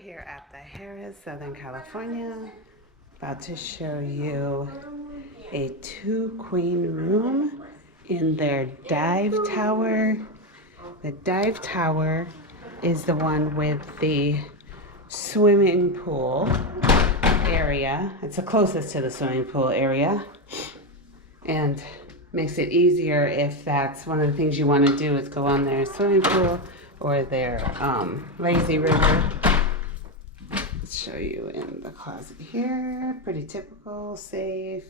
here at the Harrah, Southern California. About to show you a 2-queen room in their dive tower. The dive tower is the one with the swimming pool area. It's the closest to the swimming pool area and makes it easier if that's one of the things you want to do is go on their swimming pool or their lazy river. Let's show you in the closet here. Pretty typical, safe,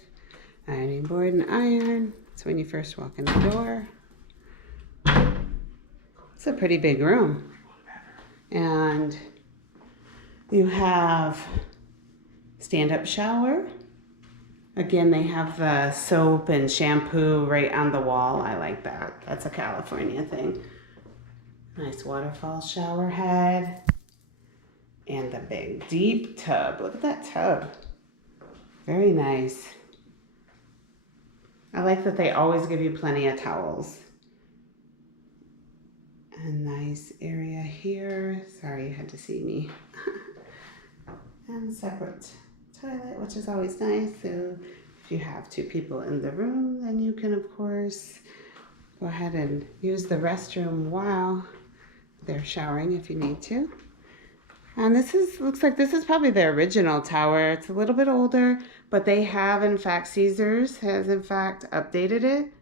ironing board and iron. It's when you first walk in the door. It's a pretty big room. And you have stand-up shower. Again, they have the soap and shampoo right on the wall. I like that. That's a California thing. Nice waterfall shower head. And the big deep tub. Look at that tub. Very nice. I like that they always give you plenty of towels. A nice area here. Sorry you had to see me. And separate toilet, which is always nice. So if you have 2 people in the room, then you can of course go ahead and use the restroom while they're showering if you need to. And looks like this is probably the original tower. It's a little bit older, but they have in fact, Caesars has in fact updated it.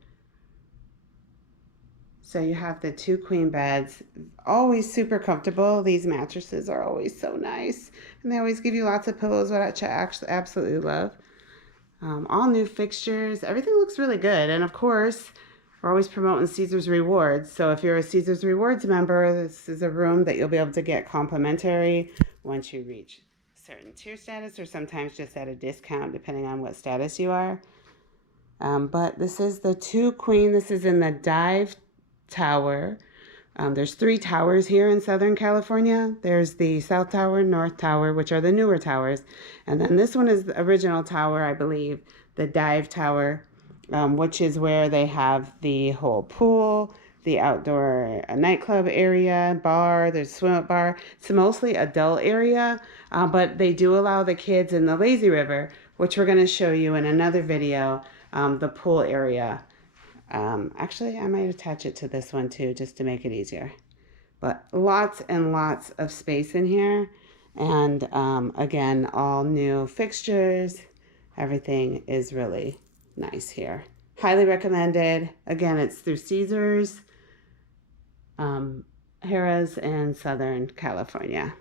So you have the 2 queen beds, always super comfortable. These mattresses are always so nice. And they always give you lots of pillows, which I actually absolutely love. All new fixtures, everything looks really good. And of course, we're always promoting Caesars Rewards. So if you're a Caesars Rewards member, this is a room that you'll be able to get complimentary once you reach certain tier status, or sometimes just at a discount depending on what status you are. But this is the 2 queen. This is in the dive tower. There's 3 towers here in Southern California. There's the South Tower, North Tower, which are the newer towers. And then this one is the original tower, I believe, the dive tower. Which is where they have the whole pool, the outdoor nightclub area, bar, there's a swim-up bar. It's mostly adult area, but they do allow the kids in the lazy river, which we're going to show you in another video, the pool area. Actually, I might attach it to this one too, just to make it easier. But lots and lots of space in here. And again, all new fixtures. Everything is really nice here. Highly recommended. Again, it's through Caesars, Harrah's, and Southern California.